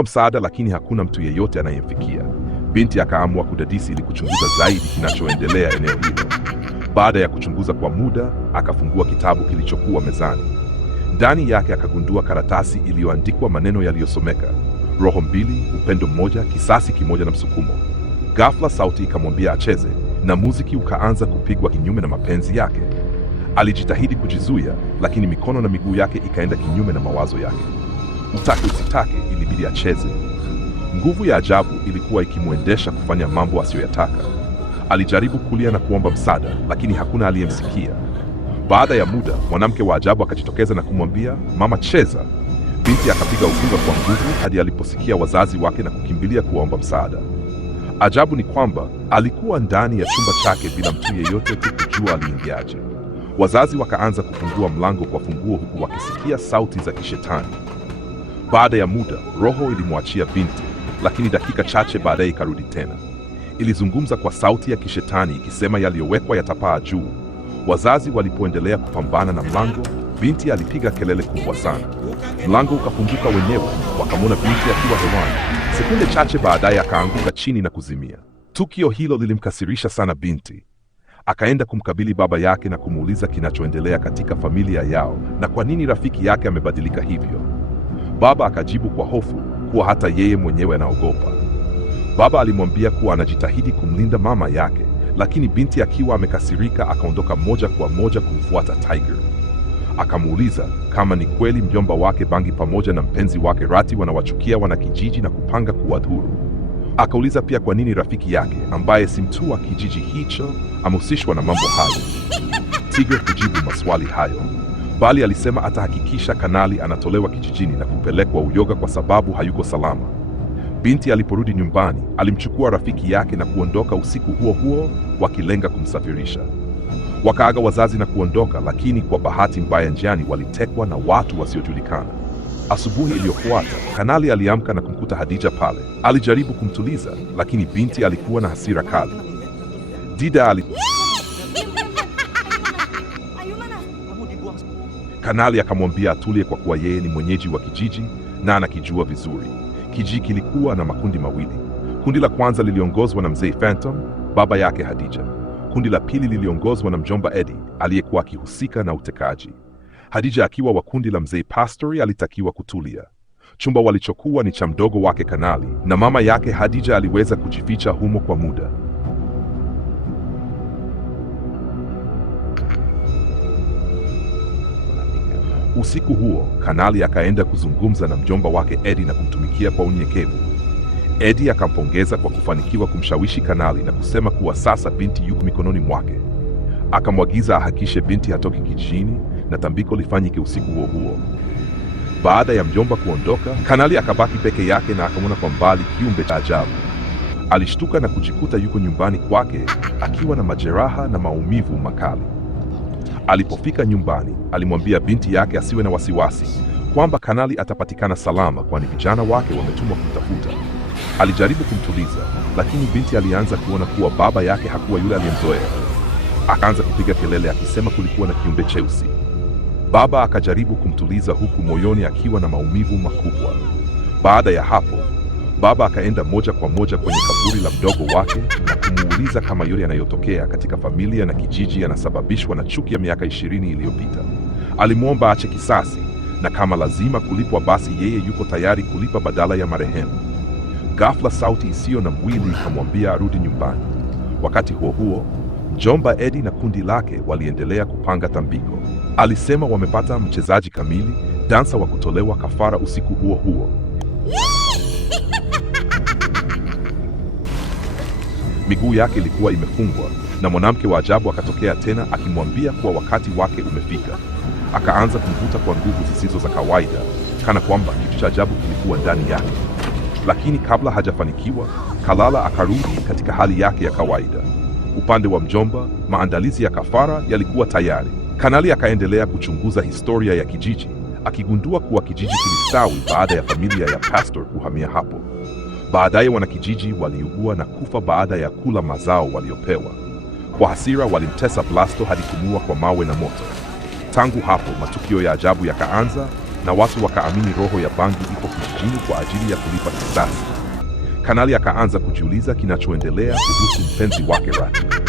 msaada, lakini hakuna mtu yeyote anayemfikia. Binti akaamua kudadisi ili kuchunguza zaidi kinachoendelea eneo hilo. Baada ya kuchunguza kwa muda, akafungua kitabu kilichokuwa mezani. Ndani yake akagundua karatasi iliyoandikwa maneno yaliyosomeka: roho mbili, upendo mmoja, kisasi kimoja na msukumo. Ghafla sauti ikamwambia acheze, na muziki ukaanza kupigwa kinyume na mapenzi yake. Alijitahidi kujizuia, lakini mikono na miguu yake ikaenda kinyume na mawazo yake. Utake usitake, ilibidi acheze. Nguvu ya ajabu ilikuwa ikimwendesha kufanya mambo asiyoyataka. Alijaribu kulia na kuomba msaada, lakini hakuna aliyemsikia. Baada ya muda, mwanamke wa ajabu akajitokeza na kumwambia, mama, cheza. Binti akapiga ukunga kwa nguvu hadi aliposikia wazazi wake na kukimbilia kuomba msaada. Ajabu ni kwamba alikuwa ndani ya chumba chake bila mtu yeyote kujua aliingiaje. Wazazi wakaanza kufungua mlango kwa funguo huku wakisikia sauti za kishetani. Baada ya muda, roho ilimwachia binti, lakini dakika chache baadaye ikarudi tena. Ilizungumza kwa sauti ya kishetani ikisema yaliyowekwa yatapaa juu. Wazazi walipoendelea kupambana na mlango, binti alipiga kelele kubwa sana. Mlango ukafunguka wenyewe, wakamwona binti akiwa hewani. Sekunde chache baadaye akaanguka chini na kuzimia. Tukio hilo lilimkasirisha sana binti. Akaenda kumkabili baba yake na kumuuliza kinachoendelea katika familia yao na kwa nini rafiki yake amebadilika hivyo. Baba akajibu kwa hofu kuwa hata yeye mwenyewe anaogopa. Baba alimwambia kuwa anajitahidi kumlinda mama yake, lakini binti akiwa amekasirika akaondoka moja kwa moja kumfuata Tiger. Akamuuliza kama ni kweli mjomba wake Bangi pamoja na mpenzi wake Rati wanawachukia wanakijiji na kupanga kuwadhuru. Akauliza pia kwa nini rafiki yake ambaye si mtu wa kijiji hicho amehusishwa na mambo hayo. Tiger kujibu maswali hayo, bali alisema atahakikisha kanali anatolewa kijijini na kupelekwa Uyoga kwa sababu hayuko salama. Binti aliporudi nyumbani, alimchukua rafiki yake na kuondoka usiku huo huo, wakilenga kumsafirisha. Wakaaga wazazi na kuondoka, lakini kwa bahati mbaya njiani walitekwa na watu wasiojulikana. Asubuhi iliyofuata, kanali aliamka na kumkuta Hadija pale. Alijaribu kumtuliza, lakini binti alikuwa na hasira kali. Kanali akamwambia atulie kwa kuwa yeye ni mwenyeji wa kijiji na anakijua vizuri. Kijiji kilikuwa na makundi mawili. Kundi la kwanza liliongozwa na mzee Phantom, baba yake Hadija. Kundi la pili liliongozwa na mjomba Eddie aliyekuwa akihusika na utekaji. Hadija akiwa wa kundi la mzee Pastori alitakiwa kutulia. Chumba walichokuwa ni cha mdogo wake kanali, na mama yake Hadija aliweza kujificha humo kwa muda. Usiku huo, kanali akaenda kuzungumza na mjomba wake Eddie na kumtumikia kwa unyenyekevu. Eddie akampongeza kwa kufanikiwa kumshawishi kanali na kusema kuwa sasa binti yuko mikononi mwake. Akamwagiza ahakishe binti hatoki kijijini na tambiko lifanyike usiku huo huo. Baada ya mjomba kuondoka, kanali akabaki peke yake na akamwona kwa mbali kiumbe cha ajabu. Alishtuka na kujikuta yuko nyumbani kwake akiwa na majeraha na maumivu makali. Alipofika nyumbani, alimwambia binti yake asiwe na wasiwasi kwamba kanali atapatikana salama, kwani vijana wake wametumwa kumtafuta. Alijaribu kumtuliza, lakini binti alianza kuona kuwa baba yake hakuwa yule aliyemzoea. Akaanza kupiga kelele akisema kulikuwa na kiumbe cheusi. Baba akajaribu kumtuliza huku moyoni akiwa na maumivu makubwa. Baada ya hapo, baba akaenda moja kwa moja kwenye kaburi la mdogo wake na kumuuliza kama yote yanayotokea katika familia na kijiji yanasababishwa na chuki ya miaka 20 iliyopita. Alimwomba ache kisasi na kama lazima kulipwa basi yeye yuko tayari kulipa badala ya marehemu. Ghafla sauti isiyo na mwili ikamwambia arudi nyumbani. Wakati huo huo, mjomba Eddie na kundi lake waliendelea kupanga tambiko. Alisema wamepata mchezaji kamili, dansa wa kutolewa kafara usiku huo huo. Miguu yake ilikuwa imefungwa na mwanamke wa ajabu akatokea tena akimwambia kuwa wakati wake umefika. Akaanza kumvuta kwa nguvu zisizo za kawaida, kana kwamba kitu cha ajabu kilikuwa ndani yake. Lakini kabla hajafanikiwa, Kalala akarudi katika hali yake ya kawaida. Upande wa mjomba, maandalizi ya kafara yalikuwa tayari. Kanali akaendelea kuchunguza historia ya kijiji, akigundua kuwa kijiji kilistawi baada ya familia ya Pastor kuhamia hapo. Baadaye wanakijiji waliugua na kufa baada ya kula mazao waliopewa. Kwa hasira walimtesa Blasto hadi kumuua kwa mawe na moto. Tangu hapo matukio ya ajabu yakaanza, na watu wakaamini roho ya bangi iko kijijini kwa ajili ya kulipa kisasi. Kanali akaanza kujiuliza kinachoendelea kuhusu mpenzi wake Rati.